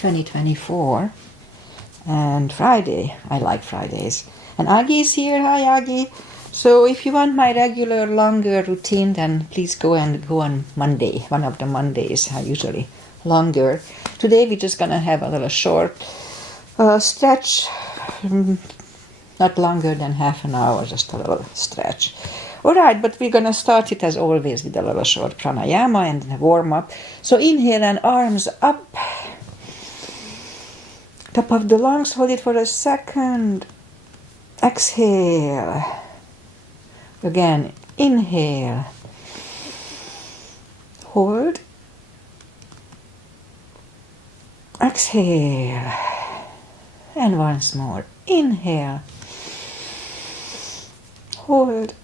2024. And Friday, I like Fridays. And Aggie is here. Hi, Aggie. So if you want my regular, longer routine, then please go on Monday. One of the Mondays are usually longer. Today we're just going to have a little short stretch, not longer than half an hour, just a little stretch. All right, but we're going to start it as always with a little short pranayama and warm up. So inhale and arms up. Top of the lungs, hold it for a second. Exhale. Again, inhale. Hold. Exhale. And once more. Inhale. Hold.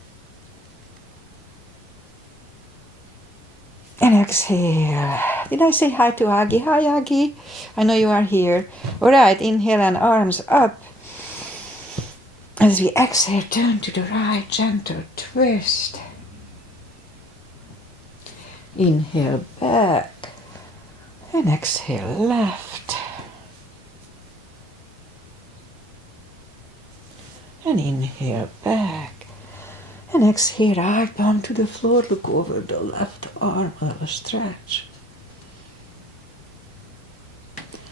And exhale. Did I say hi to Aggie? Hi, Aggie. I know you are here. All right, inhale and arms up. As we exhale, turn to the right, gentle twist. Inhale back. And exhale left. And inhale back. And exhale, right palm to the floor. Look over the left arm, a little stretch.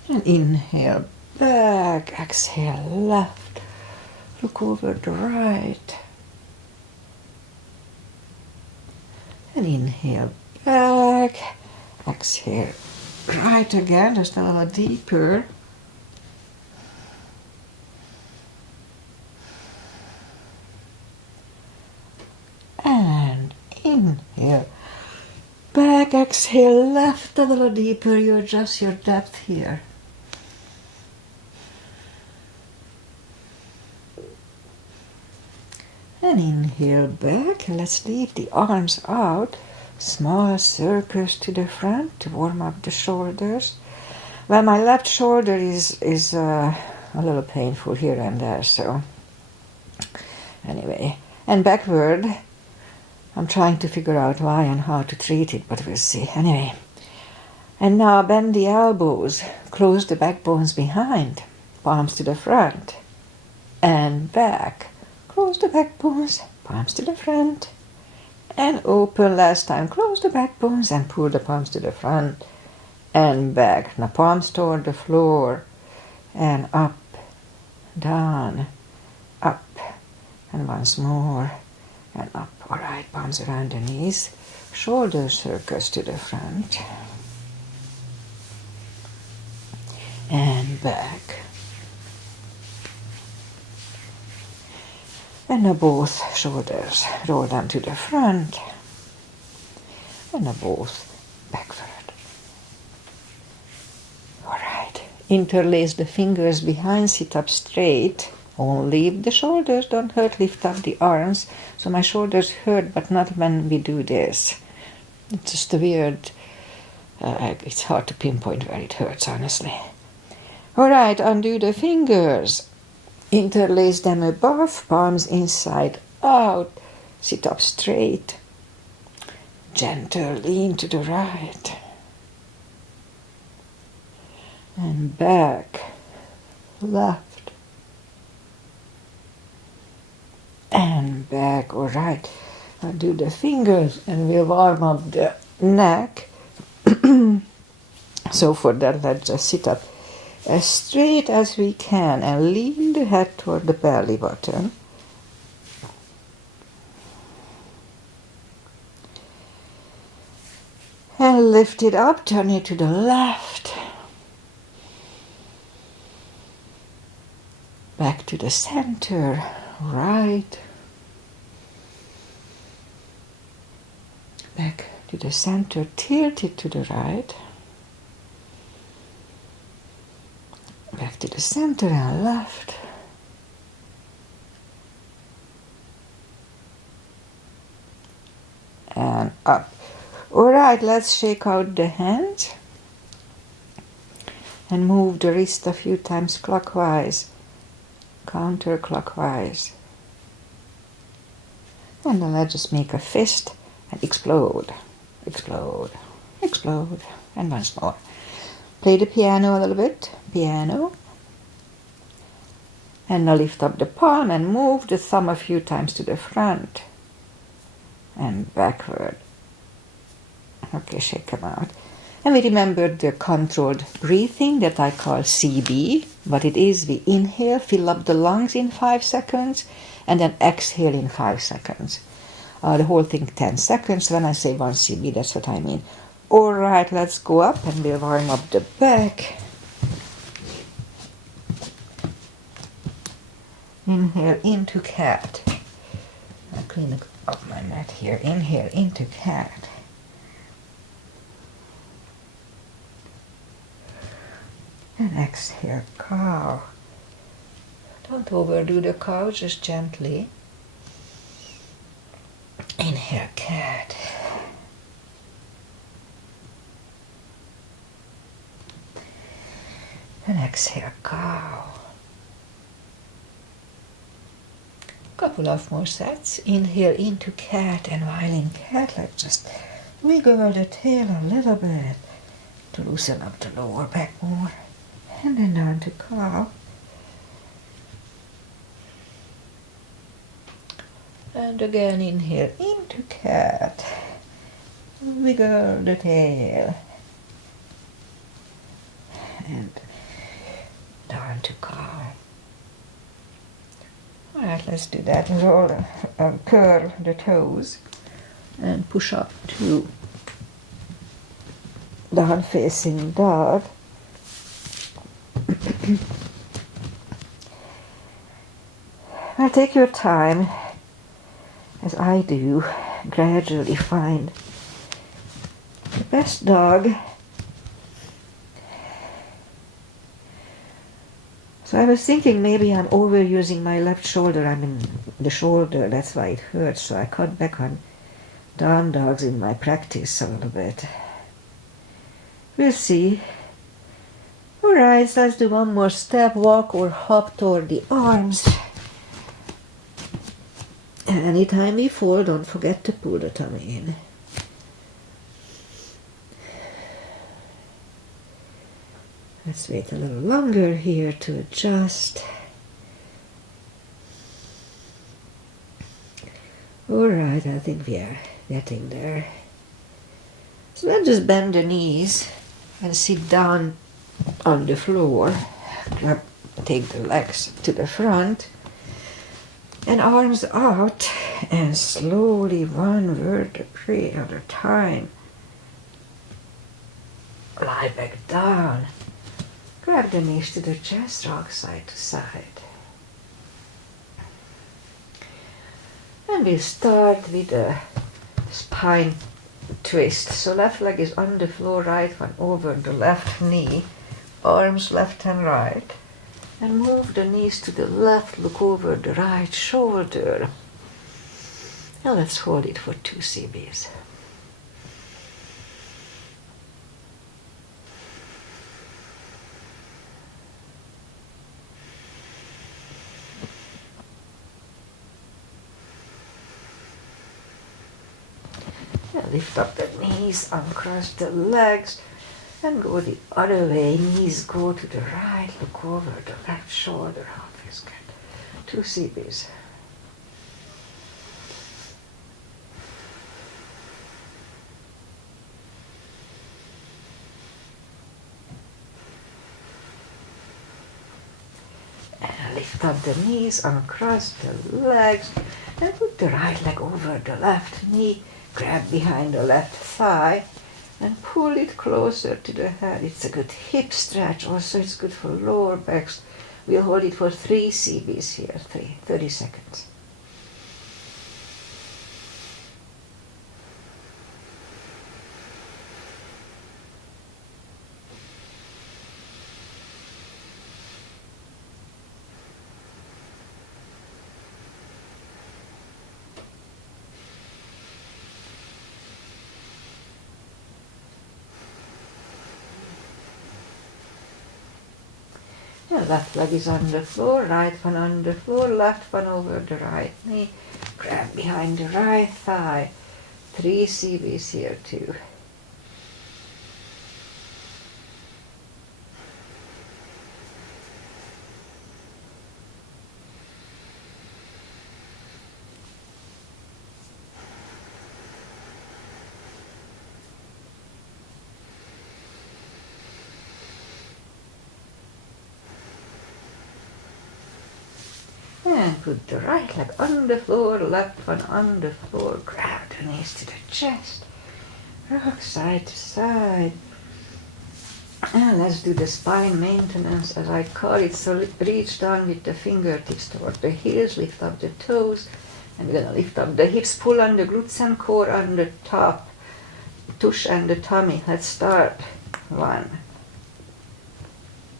And inhale back, exhale left. Look over the right. And inhale back, exhale right again, just a little deeper. And inhale back, exhale left, a little deeper. You adjust your depth here. And inhale back, and let's leave the arms out. Small circles to the front to warm up the shoulders. Well, my left shoulder is a little painful here and there, so anyway. And backward, I'm trying to figure out why and how to treat it, but we'll see. Anyway. And now bend the elbows, close the backbones behind, palms to the front and back. Close the backbones, palms to the front, and open last time. Close the backbones and pull the palms to the front and back. Now palms toward the floor and up, down, up, and once more and up. All right, palms around the knees, shoulder circles to the front and back. And now both shoulders roll down to the front. And now both backward. All right. Interlace the fingers behind, sit up straight. Only if the shoulders don't hurt, lift up the arms. So my shoulders hurt, but not when we do this. It's just a weird, it's hard to pinpoint where it hurts, honestly. All right, undo the fingers. Interlace them above, palms inside out. Sit up straight. Gentle lean to the right. And back, left. And back, all right. Undo the fingers and we'll warm up the neck. So for that, let's just sit up as straight as we can and lean the head toward the belly button. And lift it up, turn it to the left. Back to the center, right. Back to the center, tilt it to the right. Back to the center and left. And up. All right, let's shake out the hands. And move the wrist a few times clockwise, counterclockwise. And then let's just make a fist and explode, explode, explode. And once more. Play the piano a little bit. Piano. And now lift up the palm and move the thumb a few times to the front and backward. Okay, shake them out. And we remembered the controlled breathing that I call CB. What it is, we inhale, fill up the lungs in 5 seconds, and then exhale in 5 seconds. The whole thing 10 seconds. When I say 1 CB, that's what I mean. All right, let's go up and we'll warm up the back. Inhale into cat. I'll clean up my mat here. Inhale into cat. And exhale, cow. Don't overdo the cow, just gently. Inhale, cat. And exhale, cow. Couple of more sets. Inhale into cat, and while in cat, let's just wiggle the tail a little bit to loosen up the lower back more. And then down to cow. And again, inhale into cat. Wiggle the tail. And down to cow. Alright, let's do that. Roll, curl the toes and push up to down facing dog. Now take your time, as I do, gradually find the best dog. So I was thinking maybe I'm overusing my left shoulder. I mean the shoulder, that's why it hurts. So I cut back on down dogs in my practice a little bit. We'll see. Alright, so let's do one more step. Walk or hop toward the arms. And anytime we fall, don't forget to pull the tummy in. Let's wait a little longer here to adjust. Alright, I think we are getting there. So let's just bend the knees and sit down on the floor. Take the legs to the front and arms out, and slowly one vertebrae at a time. Lie back down. Grab the knees to the chest, rock side to side. And we'll start with a spine twist. So left leg is on the floor, right one over the left knee, arms left and right. And move the knees to the left, look over the right shoulder. Now let's hold it for 2 CBs. Lift up the knees, uncross the legs, and go the other way. Knees go to the right, look over the left shoulder. Half is good. 2 CBs. And lift up the knees, uncross the legs, and put the right leg over the left knee. Grab behind the left thigh and pull it closer to the head. It's a good hip stretch. Also, it's good for lower backs. We'll hold it for 3 CBs here, 30 seconds. Left leg is on the floor, right one on the floor, left one over the right knee. Grab behind the right thigh. 3 CBs here too. And put the right leg on the floor, left one on the floor, grab the knees to the chest, rock side to side. And let's do the spine maintenance as I call it. So reach down with the fingertips toward the heels, lift up the toes, and we're going to lift up the hips, pull on the glutes and core on the top, tush and the tummy. Let's start. 1,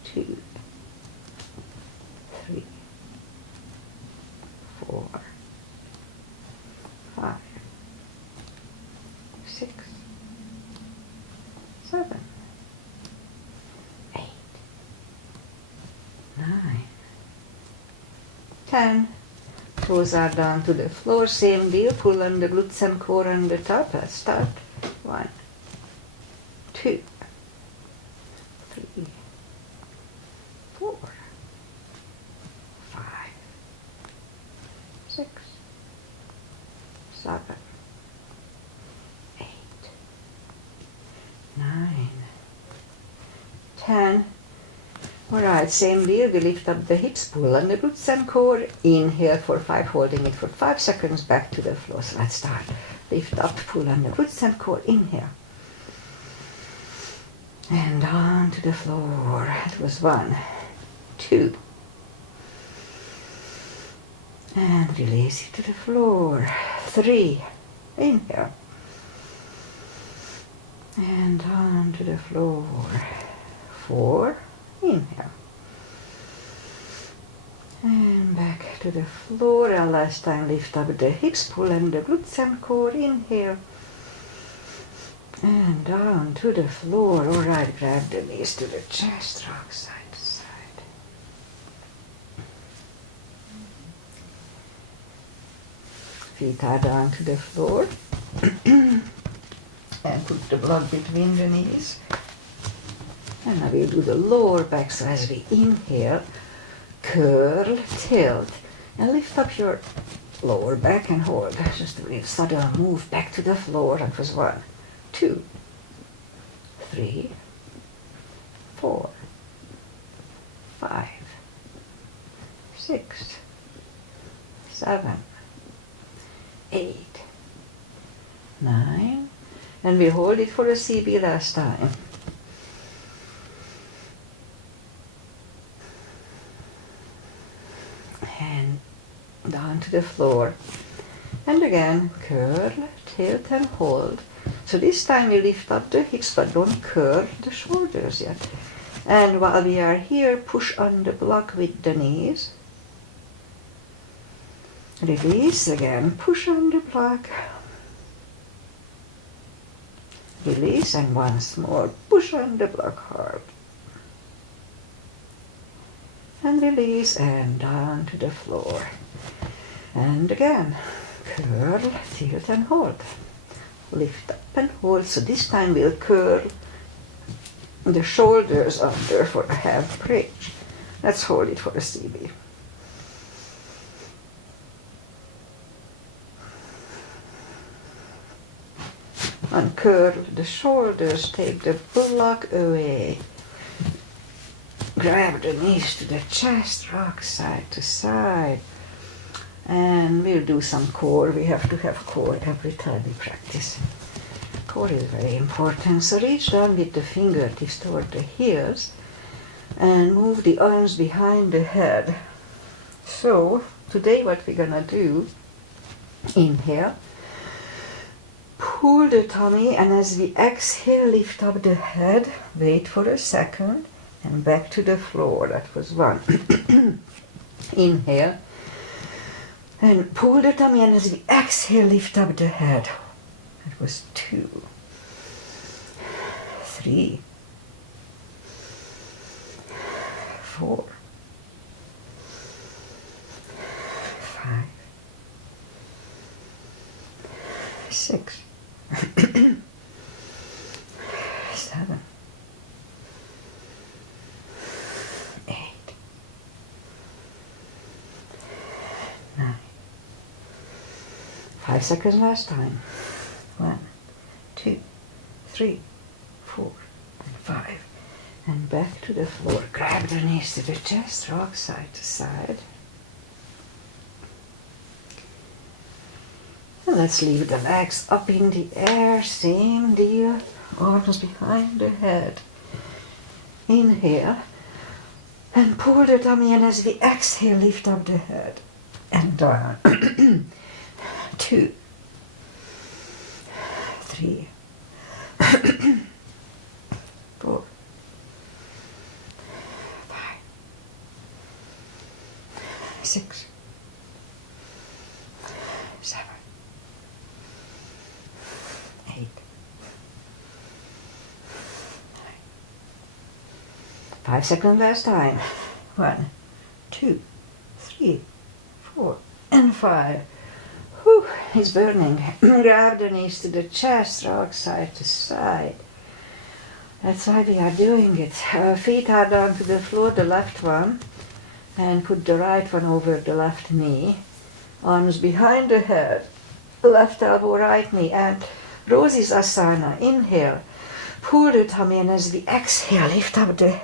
2, 3, 4, 5, 6, 7, 8, 9, 10. Toes are down to the floor. Same deal. Pull on the glutes and core on the top. Let's start. 1, 2, 3, 4, 5, 6, 7, 8, 9, 10. Alright, same deal. We lift up the hips, pull on the glutes and core. Inhale for 5, holding it for 5 seconds, back to the floor. So let's start. Lift up, pull on the glutes and core. Inhale. And down to the floor. It was 1, 2. And release it to the floor. 3. Inhale. And down to the floor. 4. Inhale. And back to the floor. And last time lift up the hips, pull on the glutes and core. Inhale. And down to the floor. Alright, grab the knees to the chest, rock side to side. Feet are down to the floor. And put the block between the knees. And now we'll do the lower back. So as we inhale, curl, tilt, and lift up your lower back and hold. Just a little sudden move back to the floor. That was 1, 2, 3, 4, 5, 6, 7, 8, 9, and we hold it for a CB last time. And down to the floor. And again, curl, tilt and hold. So this time we lift up the hips, but don't curl the shoulders yet. And while we are here, push on the block with the knees. Release again, push on the block. Release, and once more, push on the block hard. And release, and down to the floor. And again, curl, tilt and hold. Lift up and hold. So this time we'll curl the shoulders under for a half bridge. Let's hold it for a CB. Uncurl the shoulders, take the block away. Grab the knees to the chest, rock side to side. And we'll do some core. We have to have core every time we practice. Core is very important. So reach down with the fingertips toward the heels and move the arms behind the head. So today what we're gonna do, inhale, pull the tummy, and as we exhale, lift up the head, wait for a second, and back to the floor. That was 1. Inhale, and pull the tummy, and as we exhale, lift up the head. That was 2, 3, 4, 5, 6, 7, 8, 9. 5 seconds last time. 1, 2, 3, 4, and 5. And back to the floor. Grab the knees to the chest, rock side to side. Let's leave the legs up in the air, same deal. Arms behind the head. Inhale. And pull the tummy in as we exhale, lift up the head. And down. 2, 3, 4, 5, 6, 7, 8, 9. 5 seconds last time. 1, 2, 3, 4, and 5. Whew, it's burning. Grab the knees to the chest, rock side to side. That's why we are doing it. Feet are down to the floor, the left one, and put the right one over the left knee. Arms behind the head, left elbow, right knee, and Rosie's Asana. Inhale, pull the tummy in as we exhale, lift up the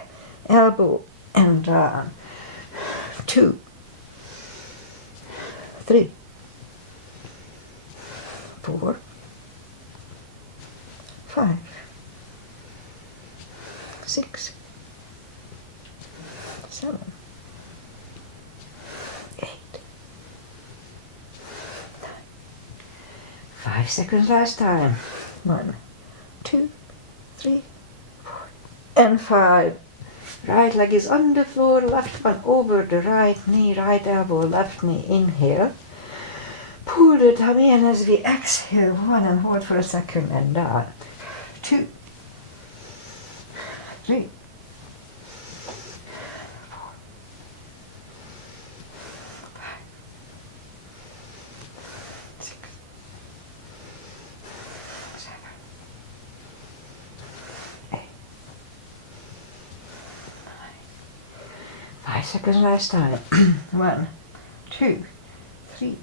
elbow and down. 2, 3, 4, 5, 6, 7, 8, 9. 5 seconds last time. 1, 2, 3, 4, and 5. Right leg is on the floor, left one over the right knee, right elbow, left knee. Inhale. Pull the tummy in as we exhale. 1 and hold for a second and down. 2, 3, 4, 5, 6, 7, 8, 9. 5 seconds last time. 1, 2, 3,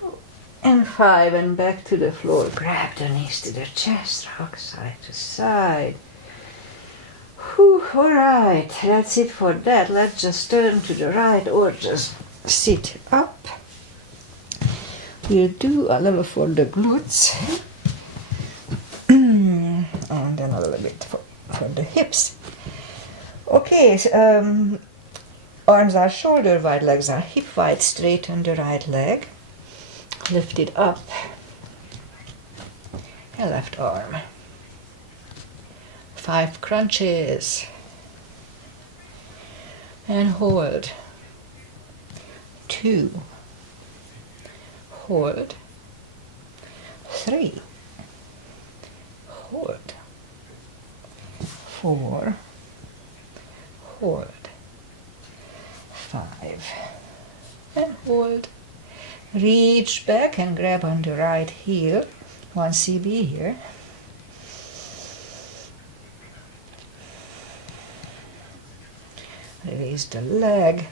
4, and 5, and back to the floor. Grab the knees to the chest, rock side to side. Whew, all right, that's it for that. Let's just turn to the right or just sit up. We'll do a little for the glutes and then a little bit for the hips. Okay, arms are shoulder wide, legs are hip wide, straighten the right leg. Lift it up. And left arm. 5 crunches. And hold. 2. Hold. 3. Hold. 4. Hold. 5. And hold. Reach back and grab on the right heel. 1 CB here. Release the leg.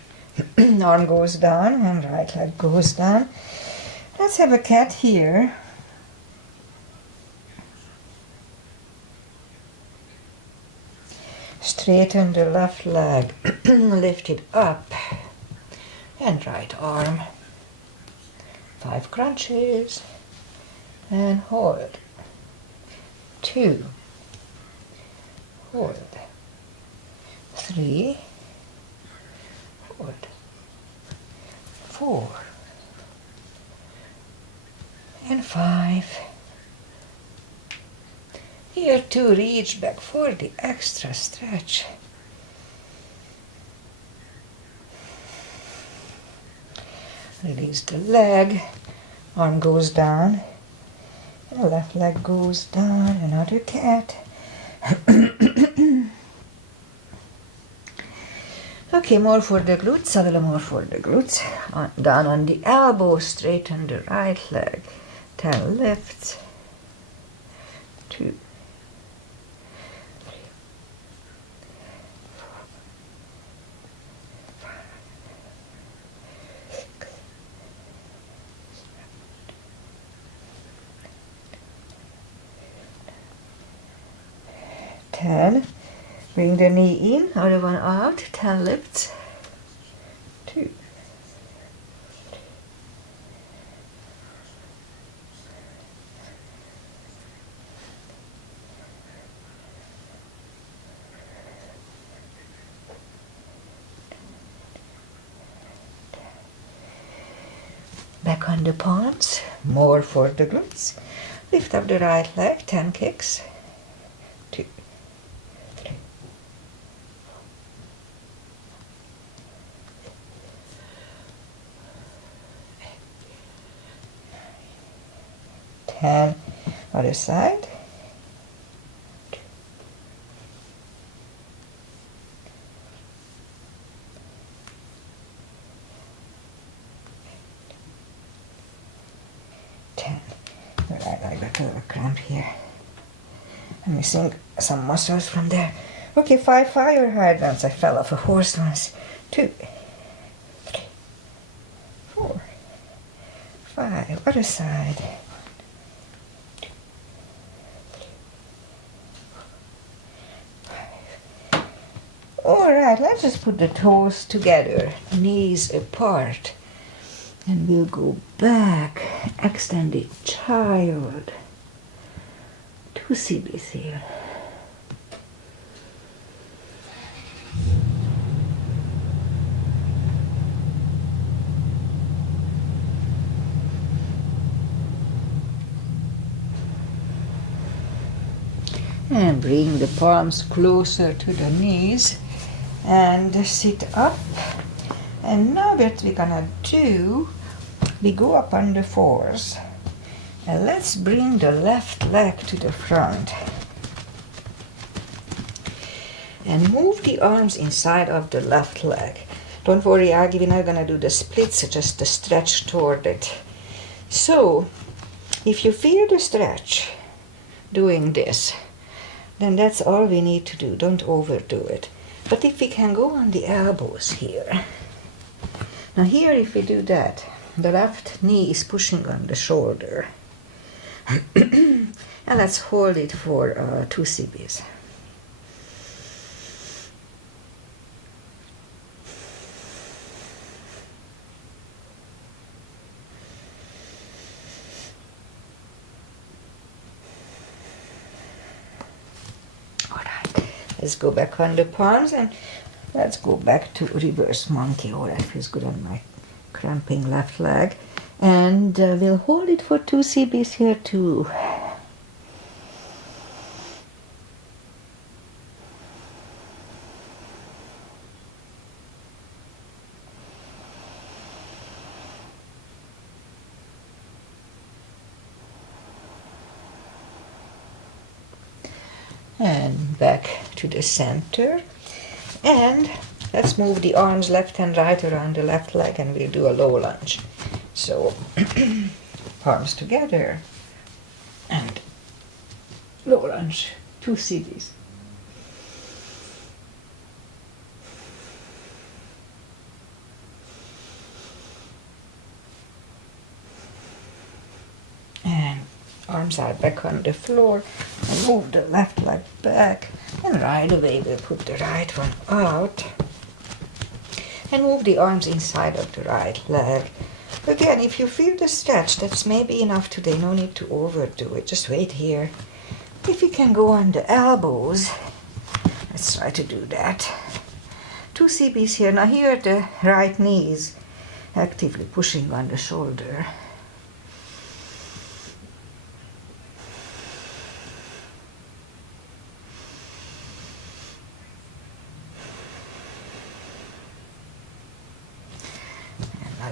Arm goes down and right leg goes down. Let's have a cat here. Straighten the left leg. Lift it up. And right arm. 5 crunches. And hold. 2. Hold. 3. Hold. 4. And 5. Here too, reach back for the extra stretch. Release the leg, arm goes down, and left leg goes down, another cat. Okay, more for the glutes, a little more for the glutes. Down on the elbow, straighten the right leg. 10 lifts. 2, 3, 4, 5, 6, 7, 10. Bring the knee in, other one out, 10 lifts. 2, 3, 4, Back on the palms, more for the glutes. Lift up the right leg, 10 kicks. 2, 3, 10. Other side. 10. Right, I got a cramp here. I'm missing some muscles from there. Okay, 5 fire hydrants. I fell off a horse once. 2, 3, 4, 5. Other side. 1, 2, 3, 4, 5. Alright, let's just put the toes together, knees apart. And we'll go back, extended child. 2 CBs here. And bring the palms closer to the knees and sit up. And now what we're gonna do, we go up on the 4s. And let's bring the left leg to the front. And move the arms inside of the left leg. Don't worry, Aggie, we're not gonna do the splits, just the stretch toward it. So, if you feel the stretch doing this, then that's all we need to do. Don't overdo it. But if we can go on the elbows here. Now here, if we do that, the left knee is pushing on the shoulder. And let's hold it for 2 CBs. Let's go back on the palms and let's go back to reverse monkey. Oh, that feels good on my cramping left leg. And we'll hold it for 2 CBs here too. And back to the center. And let's move the arms left and right around the left leg and we'll do a low lunge. So, palms together and low lunge, 2 CBs. And arms are back on the floor and move the left leg back, and right away we'll put the right one out and move the arms inside of the right leg. Again, if you feel the stretch, that's maybe enough today, no need to overdo it, just wait here. If you can go on the elbows, let's try to do that. 2 CBs here. Now here the right knee is actively pushing on the shoulder.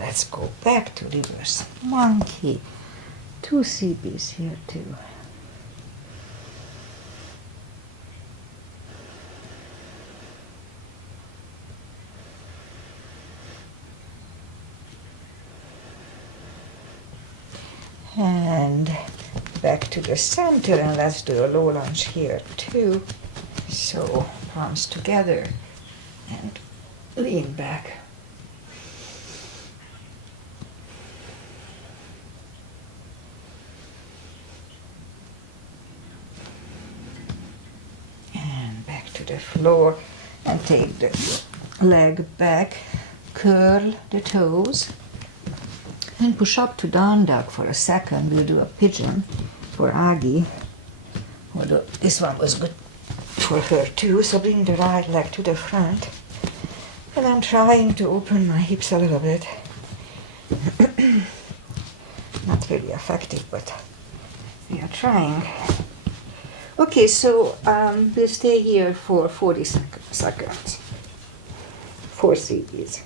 Let's go back to reverse monkey. 2 CBs here too. And back to the center, and let's do a low lunge here too. So palms together and lean back. The floor and take the leg back, curl the toes and push up to down dog for a second. We'll do a pigeon for Aggie, although this one was good for her too. So bring the right leg to the front and I'm trying to open my hips a little bit. Not really effective, but we are trying. Okay, so we'll stay here for 40 seconds. 4 CDs.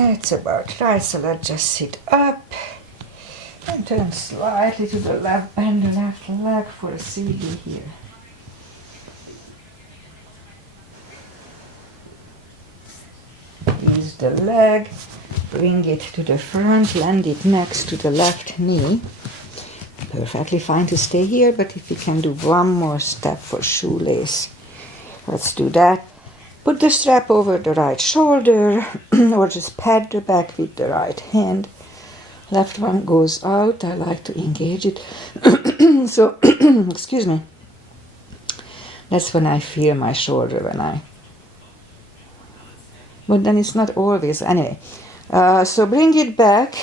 It's about right, so let's just sit up and turn slightly to the left, bend the left leg for a CD here. Release the leg, bring it to the front, land it next to the left knee. Perfectly fine to stay here, but if you can do one more step for shoelace, let's do that. Put the strap over the right shoulder or just pat the back with the right hand. Left one goes out. I like to engage it. So, excuse me. That's when I feel my shoulder but then it's not always. Anyway, so bring it back.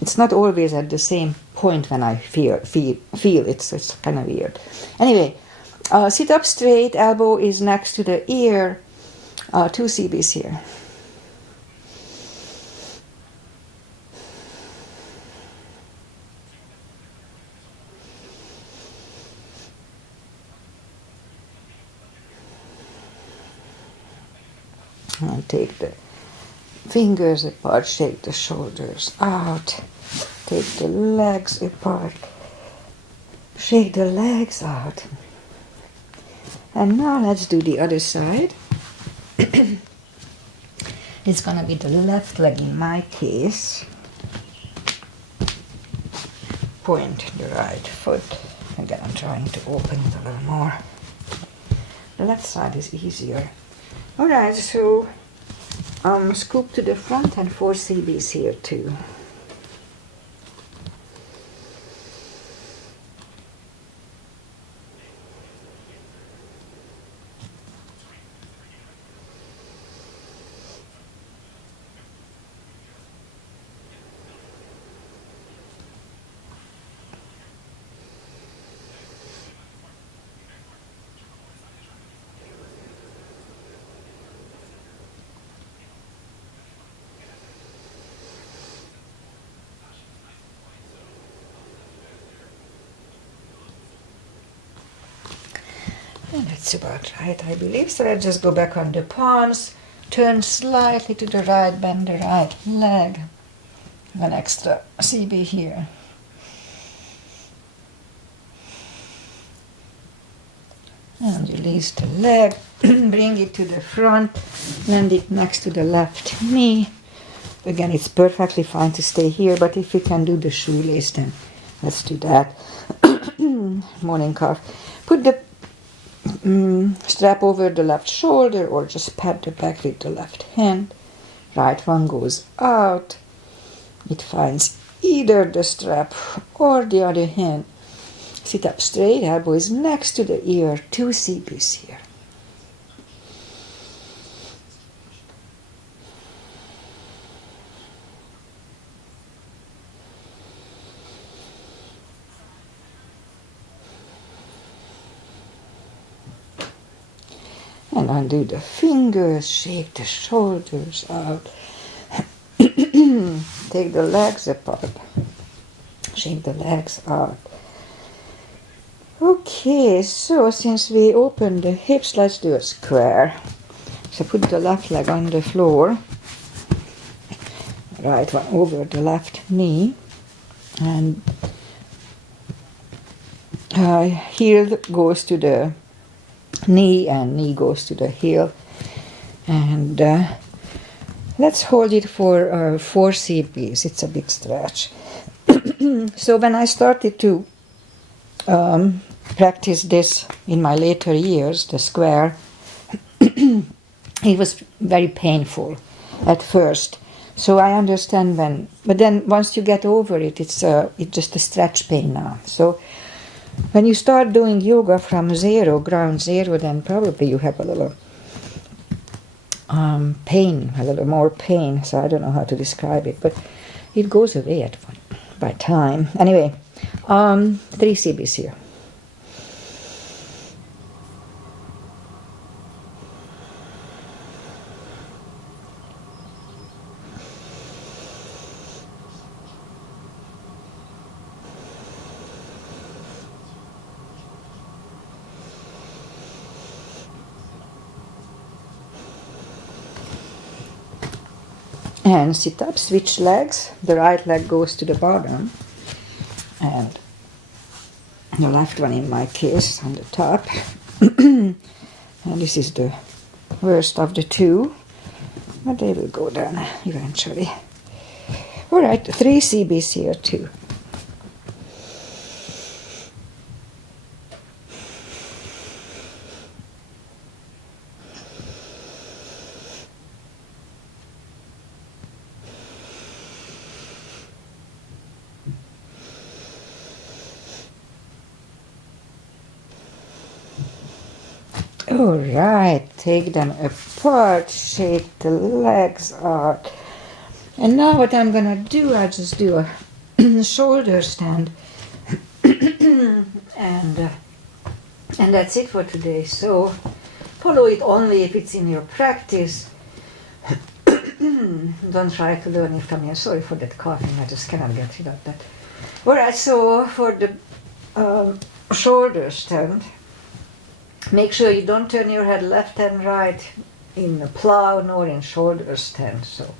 It's not always at the same point when I feel it, so it's kind of weird. Anyway, sit up straight, elbow is next to the ear, 2 CBs here. And take the fingers apart, shake the shoulders out, take the legs apart, shake the legs out. And now let's do the other side. It's gonna be the left leg in my case. Point the right foot. Again, I'm trying to open it a little more. The left side is easier. Alright, so scoop to the front and 4 CBs here too. And that's about right, I believe. So let's just go back on the palms, turn slightly to the right, bend the right leg. One extra CB here. And release the leg, bring it to the front, land it next to the left knee. Again, it's perfectly fine to stay here, but if you can do the shoelace, then let's do that. Morning cough. Put the strap over the left shoulder or just pat the back with the left hand. Right one goes out. It finds either the strap or the other hand. Sit up straight, elbow is next to the ear, 2 CBs here. And undo the fingers, shake the shoulders out. Take the legs apart. Shake the legs out. Okay, so since we opened the hips, let's do a square. So put the left leg on the floor. Right one over the left knee. And heel goes to the knee and knee goes to the heel, and let's hold it for 4 CBs. It's a big stretch. So when I started to practice this in my later years, the square, it was very painful at first. So I understand when, but then once you get over it, it's just a stretch pain now. So when you start doing yoga from zero, ground zero, then probably you have a little pain, a little more pain. So I don't know how to describe it, but it goes away by time. Anyway, 3 CBs here. And sit up, switch legs. The right leg goes to the bottom, and the left one, in my case, on the top. And this is the worst of the two, but they will go down eventually. All right, 3 CBs here too. All right, take them apart, shake the legs out. And now what I'm gonna do, I'll just do a shoulder stand. and that's it for today. So follow it only if it's in your practice. Don't try to learn it from me. Sorry for that coughing, I just cannot get rid of that. All right, so for the shoulder stand, make sure you don't turn your head left and right in the plow nor in shoulder stand. So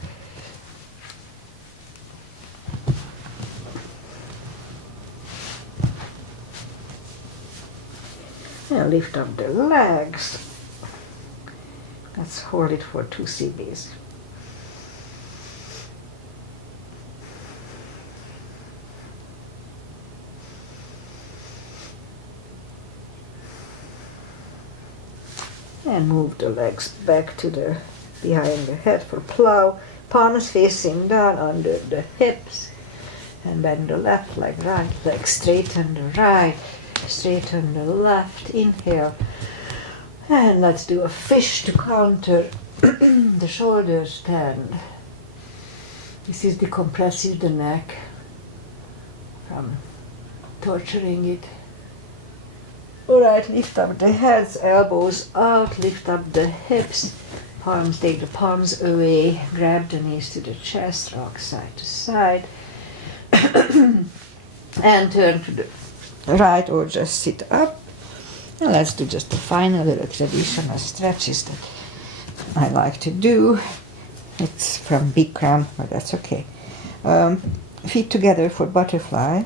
now lift up the legs. Let's hold it for 2 CBs. And move the legs back to the behind the head for plow. Palms facing down under the hips. And bend the left leg, right leg, straighten the right, straighten the left. Inhale. And let's do a fish to counter the shoulder stand. This is decompresses the neck from torturing it. Alright, lift up the heads, elbows out, lift up the hips, palms, take the palms away, grab the knees to the chest, rock side to side, and turn to the right or just sit up. And let's do just the final little traditional stretches that I like to do. It's from Bikram, but that's okay. Feet together for butterfly.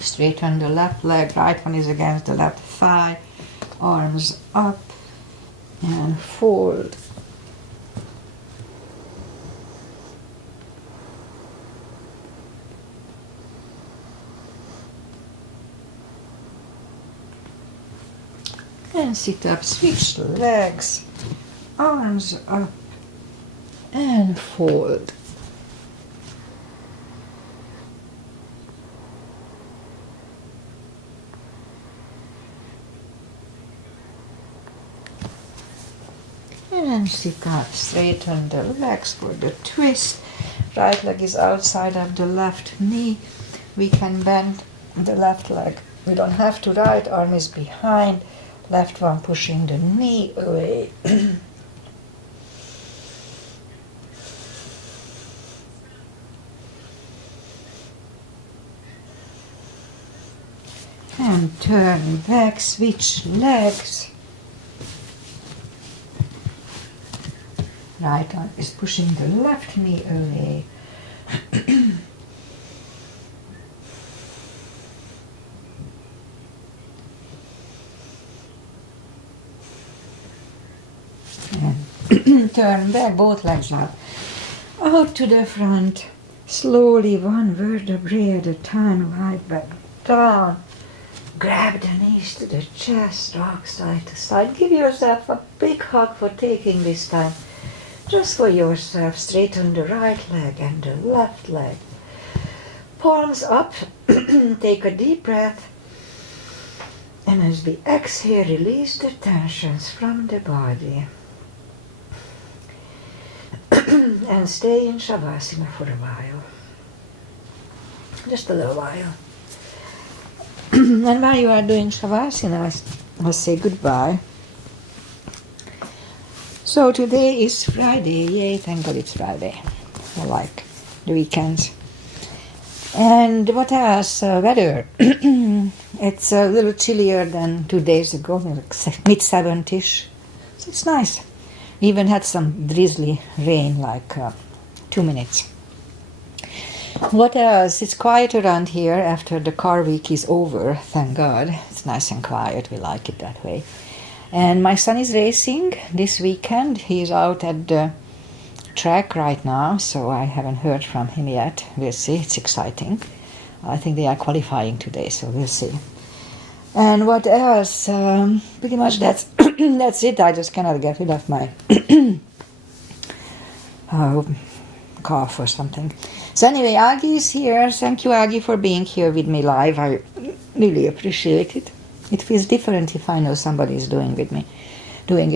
Straighten the left leg, right one is against the left thigh, arms up and fold. And sit up, switch legs, arms up and fold. And sit up, straighten the legs for the twist. Right leg is outside of the left knee. We can bend the left leg. We don't have to. Right arm is behind. Left one pushing the knee away. And turn back, switch legs. Right arm is pushing the left knee away. And turn back, both legs now. Out to the front. Slowly, one vertebrae at a time, lie back down. Grab the knees to the chest, rock side to side. Give yourself a big hug for taking this time. Just for yourself. Straighten the right leg and the left leg. Palms up. Take a deep breath. And as we exhale, release the tensions from the body. And stay in Shavasana for a while. Just a little while. And while you are doing Shavasana, I'll say goodbye. So today is Friday. Yay, thank God it's Friday. I like the weekends. And what else? Weather. It's a little chillier than 2 days ago, like mid-70s. So it's nice. We even had some drizzly rain, like 2 minutes. What else? It's quiet around here after the car week is over, thank God. It's nice and quiet, we like it that way. And my son is racing this weekend. He's out at the track right now, so I haven't heard from him yet. We'll see, it's exciting. I think they are qualifying today, so we'll see. And what else? Pretty much that's that's it. I just cannot get rid of my cough or something. So anyway, Aggie is here. Thank you, Aggie, for being here with me live. I really appreciate it. It feels different if I know somebody is doing it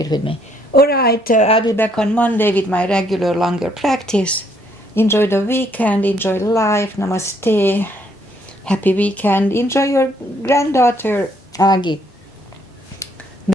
with me. All right, I'll be back on Monday with my regular longer practice. Enjoy the weekend. Enjoy life. Namaste. Happy weekend. Enjoy your granddaughter, Aggie.